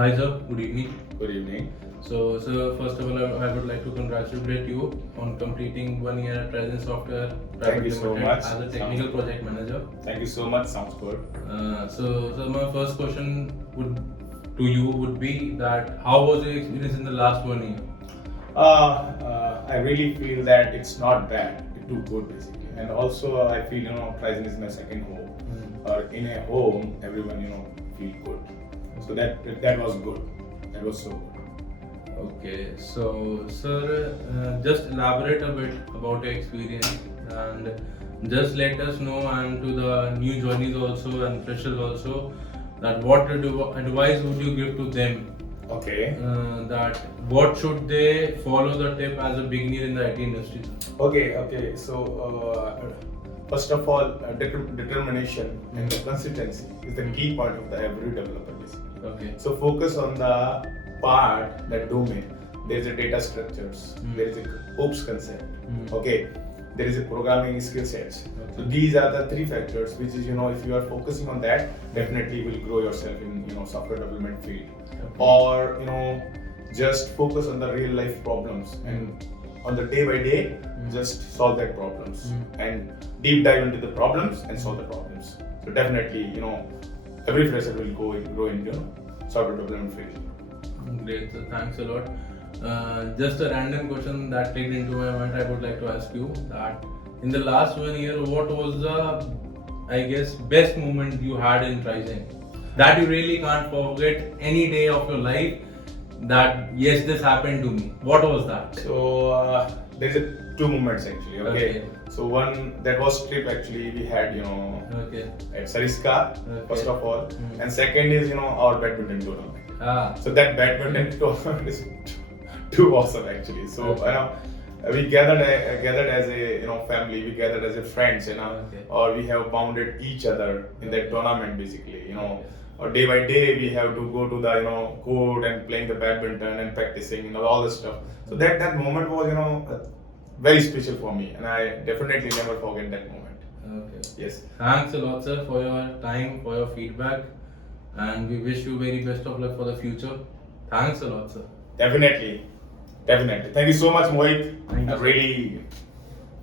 Hi sir, good evening. Good evening. So sir, first of all, I would like to congratulate you on completing 1 year at Triazine Software Thank you so much. as a technical project manager. Thank you so much. Sounds good. So my first question would be that how was your experience in the last 1 year? I really feel that it's not bad. It's too good basically. And also I feel Triazine is my second home. Or in a home, everyone feel good. So that was good. That was so good. Okay, so sir, just elaborate a bit about your experience and just let us know, and to the new joinees also and freshers also, that what advice would you give to them, Okay. that what should they follow the tip as a beginner in the IT industry? Okay. So first of all, determination and consistency is the key part of the every developer basically. Okay. So focus on the part, that domain. There is a data structures, there is a OOPS concept, okay, there is a programming skill sets. So these are the three factors which is if you are focusing on that, definitely will grow yourself in software development field. Or just focus on the real life problems and on the day by day just solve that problems and deep dive into the problems and solve the problems. So definitely every fresher will grow in software development field. Great, so thanks a lot. Just a random question that clicked into my mind, I would like to ask you that in the last 1 year, what was the, I guess, best moment you had in Triazine that you really can't forget any day of your life, that yes, this happened to me? What was that? So there's two moments actually. Okay. So one, that was trip actually we had at Sariska first of all, and second is our badminton tournament. So that badminton tournament is too awesome actually. So we gathered as a family, we gathered as a friends, or we have bounded each other in that tournament basically. Or day by day we have to go to the court and playing the badminton and practicing all the stuff. So that moment was very special for me, and I definitely never forget that moment. Okay. Yes. Thanks a lot, sir, for your time, for your feedback, and we wish you very best of luck for the future. Thanks a lot, sir. Definitely. Thank you so much, Mohit. Thank you, I sir. really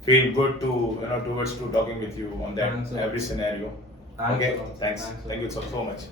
feel good to towards to talking with you on that Thanks, sir. every scenario. Thanks Okay. a lot. Thanks. Thanks a Thank you so much.